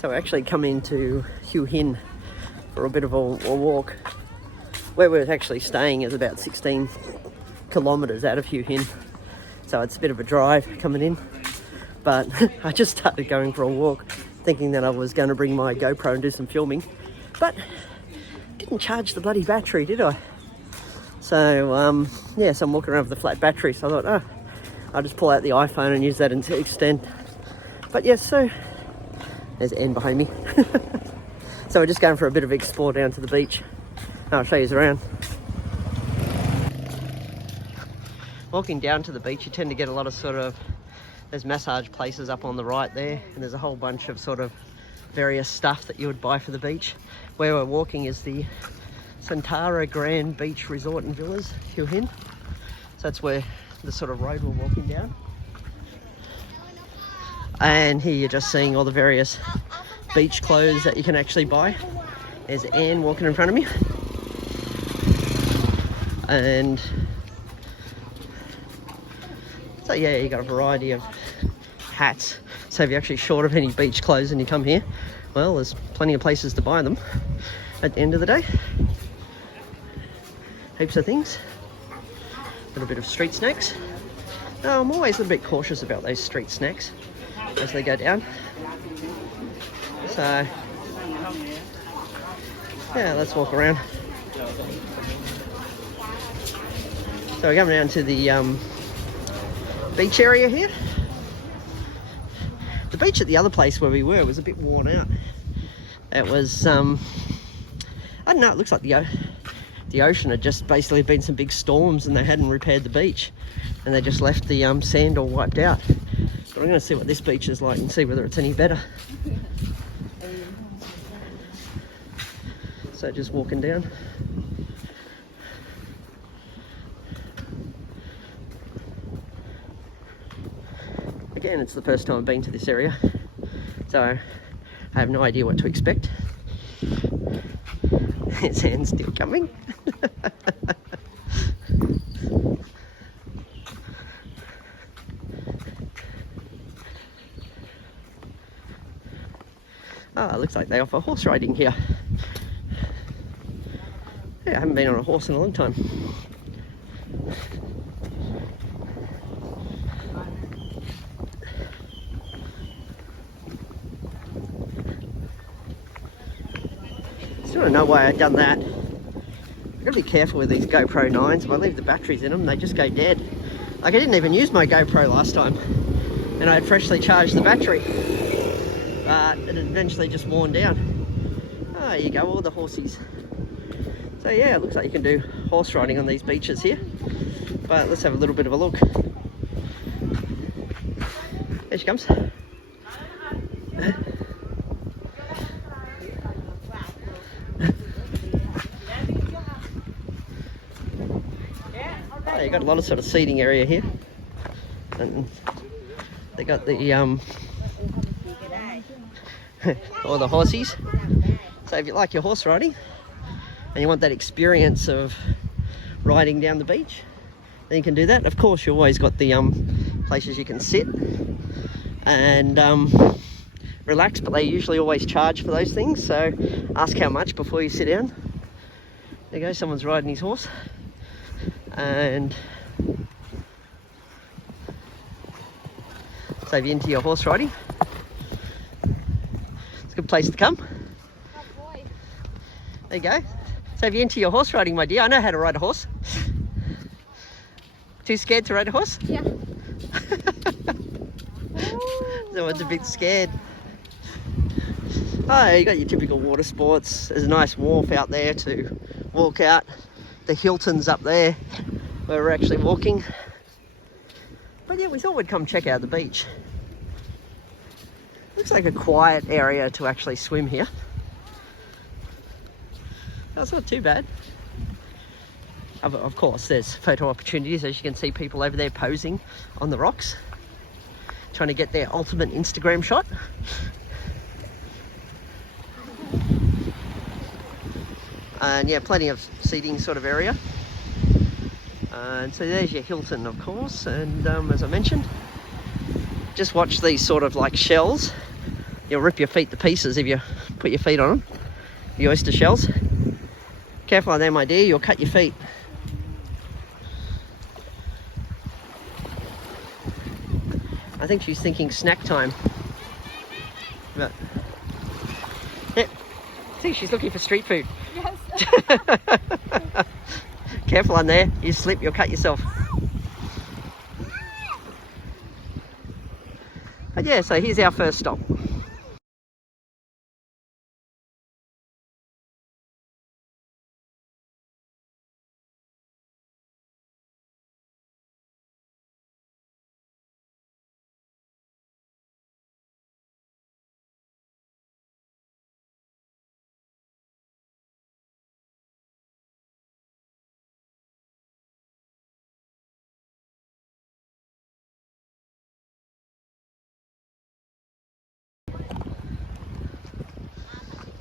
So we actually come into Hua Hin for a bit of a walk. Where we're actually staying is about 16 kilometres out of Hua Hin. So it's a bit of a drive coming in. But I just started going for a walk thinking that I was going to bring my GoPro and do some filming. But didn't charge the bloody battery, did I? So yeah, so I'm walking around with a flat battery. So I thought, oh, I'll just pull out the iPhone and use that to extend. But yes, so there's Anne behind me. So we're just going for a bit of explore down to the beach. I'll show you around. Walking down to the beach, you tend to get a lot of sort of, there's massage places up on the right there, and there's a whole bunch of sort of various stuff that you would buy for the beach. Where we're walking is the Santara Grand Beach Resort and Villas, Hua Hin. So that's where the sort of road we're walking down. And here you're just seeing all the various beach clothes that you can actually buy. There's Anne walking in front of me. And so yeah, you got a variety of hats. So if you're actually short of any beach clothes and you come here, well, there's plenty of places to buy them at the end of the day. Heaps of things. A little bit of street snacks. Now, I'm always a little bit cautious about those street snacks as they go down. So yeah, let's walk around. So we're coming down to the beach area here. The beach at the other place where we were was a bit worn out. It was, I don't know, it looks like the ocean had just basically been some big storms and they hadn't repaired the beach. And they just left the sand all wiped out. But I'm going to see what this beach is like and see whether it's any better. So just walking down. Again, it's the first time I've been to this area, so I have no idea what to expect. His hand's still coming. Ah, it looks like they offer horse riding here. Yeah, I haven't been on a horse in a long time. Still don't know why I've done that. I've got to be careful with these GoPro 9s. If I leave the batteries in them, they just go dead. Like, I didn't even use my GoPro last time, and I had freshly charged the battery, but it had eventually just worn down. Oh, there you go, all the horsies. So yeah, it looks like you can do horse riding on these beaches here. But let's have a little bit of a look. There she comes. Oh, you got a lot of sort of seating area here. And they got the all the horsies. So if you like your horse riding and you want that experience of riding down the beach, then you can do that. Of course, you always got the places you can sit and relax, but they usually always charge for those things, so ask how much before you sit down. There you go, someone's riding his horse. And so if you're into your horse riding, it's a good place to come. There you go. So if you're into your horse riding, my dear, I know how to ride a horse. Too scared to ride a horse? Yeah. Someone's a bit scared. Oh, you got your typical water sports. There's a nice wharf out there to walk out. The Hilton's up there where we're actually walking. But yeah, we thought we'd come check out the beach. Looks like a quiet area to actually swim here. That's not too bad. Of course, there's photo opportunities. As you can see, people over there posing on the rocks, trying to get their ultimate Instagram shot. And yeah, plenty of seating sort of area. And so there's your Hilton, of course. And as I mentioned, just watch these sort of like shells You'll rip your feet to pieces if you put your feet on them. The oyster shells. Careful on them, my dear, you'll cut your feet. I think she's thinking snack time. But yeah, I think she's looking for street food. Yes. Careful on there, you slip, you'll cut yourself. But yeah, so here's our first stop.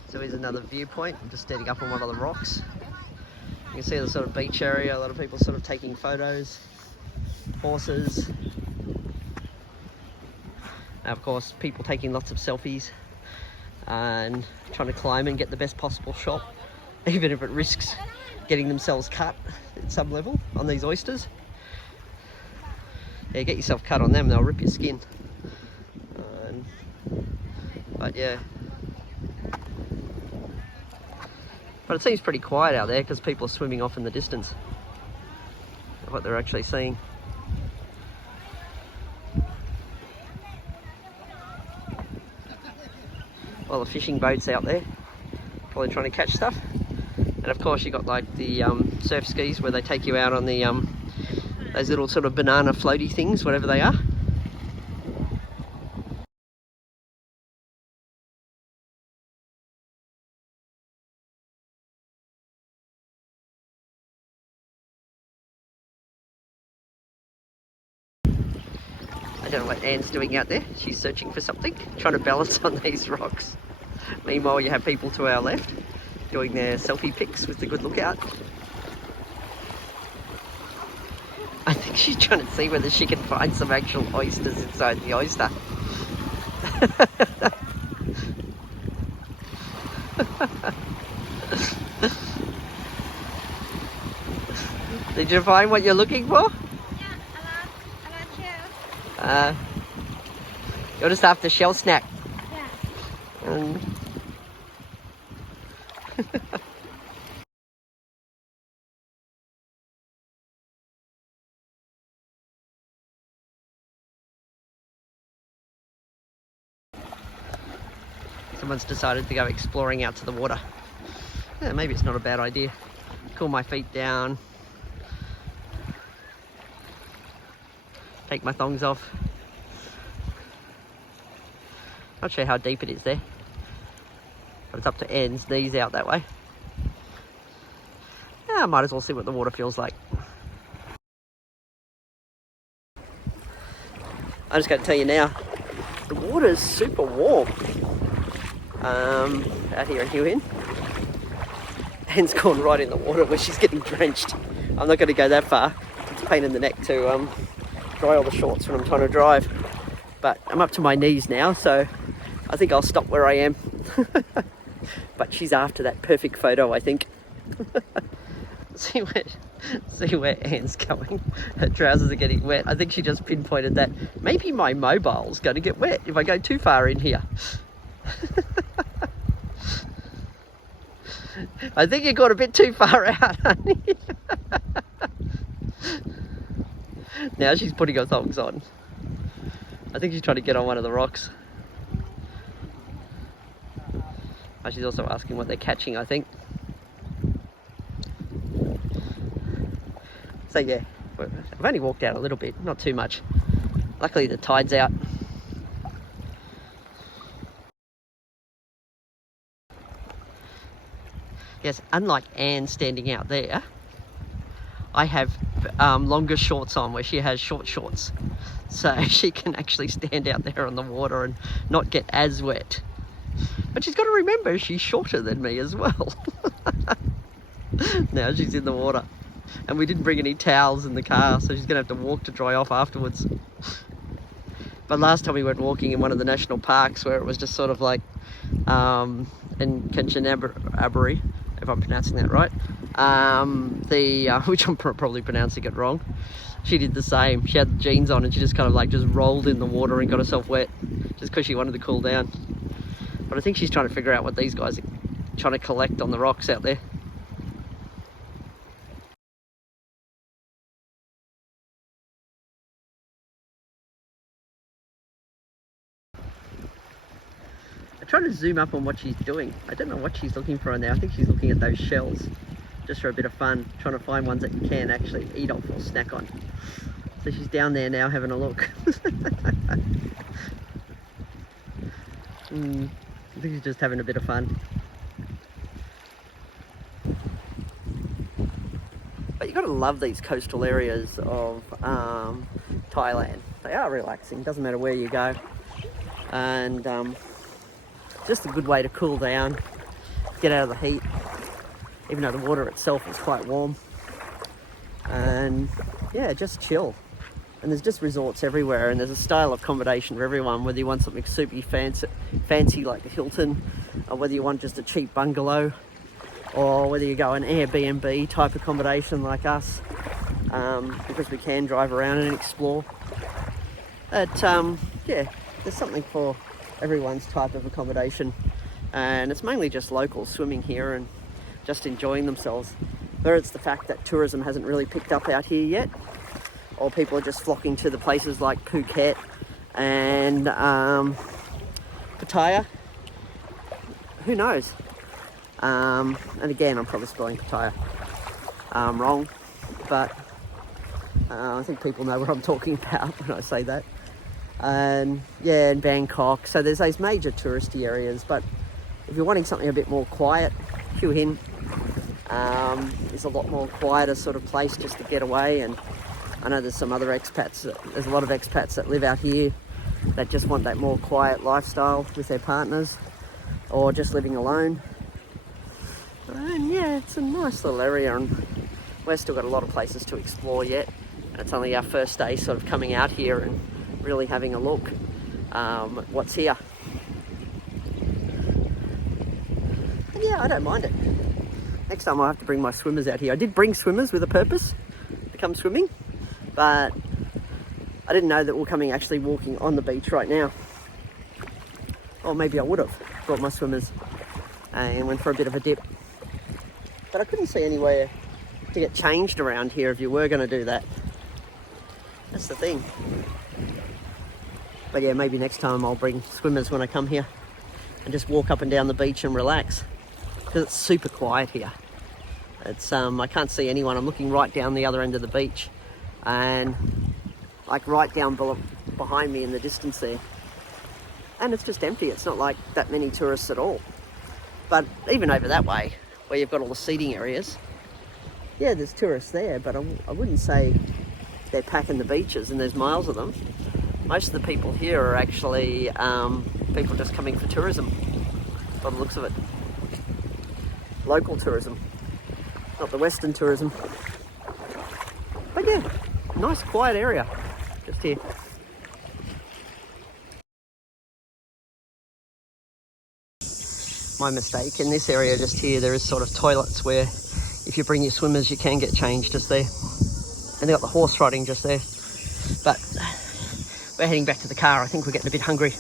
So here's another viewpoint. I'm just standing up on one of the rocks. You can see the sort of beach area, a lot of people sort of taking photos, horses. And of course, people taking lots of selfies and trying to climb and get the best possible shot, even if it risks getting themselves cut at some level on these oysters. Yeah, get yourself cut on them, they'll rip your skin. But yeah. But it seems pretty quiet out there because people are swimming off in the distance of what they're actually seeing. Well, the fishing boats out there, probably trying to catch stuff. And of course you got like the surf skis where they take you out on the those little sort of banana floaty things, whatever they are. I don't know what Anne's doing out there. She's searching for something, trying to balance on these rocks. Meanwhile, you have people to our left doing their selfie pics with the good lookout. I think she's trying to see whether she can find some actual oysters inside the oyster. Did you find what you're looking for? You're just after shell snack. Yeah. Someone's decided to go exploring out to the water. Yeah, maybe it's not a bad idea. Cool my feet down. Take my thongs off. Not sure how deep it is there, but it's up to Anne's knees out that way. Yeah, I might as well see what the water feels like. I'm just going to tell you now, the water is super warm out here in Hua Hin. Anne's gone right in the water where she's getting drenched. I'm not going to go that far. It's a pain in the neck to dry all the shorts when I'm trying to drive. But I'm up to my knees now, so I think I'll stop where I am. But she's after that perfect photo, I think. See where Anne's going. Her trousers are getting wet. I think she just pinpointed that maybe my mobile's going to get wet if I go too far in here. I think you got a bit too far out, honey. Now she's putting her thongs on. I think she's trying to get on one of the rocks. Oh, she's also asking what they're catching, I think. So yeah, I've only walked out a little bit, not too much. Luckily the tide's out. Yes, unlike Anne standing out there, I have longer shorts on where she has short shorts. So she can actually stand out there on the water and not get as wet. But she's got to remember she's shorter than me as well. Now she's in the water. And we didn't bring any towels in the car, so she's going to have to walk to dry off afterwards. But last time we went walking in one of the national parks where it was just sort of like in Kanchanaburi, if I'm pronouncing that right, which I'm probably pronouncing it wrong. She did the same. She had jeans on and she just kind of like just rolled in the water and got herself wet just because she wanted to cool down. But I think she's trying to figure out what these guys are trying to collect on the rocks out there. I'm trying to zoom up on what she's doing. I don't know what she's looking for in there. I think she's looking at those shells just for a bit of fun, trying to find ones that you can actually eat off or snack on. So she's down there now having a look. I think she's just having a bit of fun. But you gotta love these coastal areas of Thailand. They are relaxing, doesn't matter where you go. And just a good way to cool down, get out of the heat, even though the water itself is quite warm. And yeah, just chill. And there's just resorts everywhere, and there's a style of accommodation for everyone, whether you want something super fancy like the Hilton, or whether you want just a cheap bungalow, or whether you go an Airbnb type accommodation like us, because we can drive around and explore. But yeah, there's something for everyone's type of accommodation, and it's mainly just locals swimming here and just enjoying themselves. Whether it's the fact that tourism hasn't really picked up out here yet, or people are just flocking to the places like Phuket and Pattaya. Who knows? And again, I'm probably spelling Pattaya wrong, but I think people know what I'm talking about when I say that. And yeah, in Bangkok. So there's those major touristy areas, but if you're wanting something a bit more quiet, Hua Hin is a lot more quieter sort of place just to get away. And I know there's some other expats, there's a lot of expats that live out here that just want that more quiet lifestyle with their partners or just living alone. And yeah, it's a nice little area, and we've still got a lot of places to explore yet. And it's only our first day sort of coming out here and really having a look at what's here. And yeah, I don't mind it. Next time I'll have to bring my swimmers out here. I did bring swimmers with a purpose to come swimming, but I didn't know that we're coming actually walking on the beach right now. Or maybe I would have brought my swimmers and went for a bit of a dip. But I couldn't see anywhere to get changed around here if you were going to do that. That's the thing. But yeah, maybe next time I'll bring swimmers when I come here and just walk up and down the beach and relax, because it's super quiet here. It's I can't see anyone. I'm looking right down the other end of the beach, and like right down behind me in the distance there, and it's just empty. It's not like that many tourists at all. But even over that way, where you've got all the seating areas, yeah, there's tourists there, but I wouldn't say they're packing the beaches and there's miles of them. Most of the people here are actually people just coming for tourism, by the looks of it. Local tourism, not the Western tourism. But yeah, nice quiet area just here. My mistake. In this area just here, there is sort of toilets where if you bring your swimmers, you can get changed just there. And they've got the horse riding just there. But we're heading back to the car. I think we're getting a bit hungry.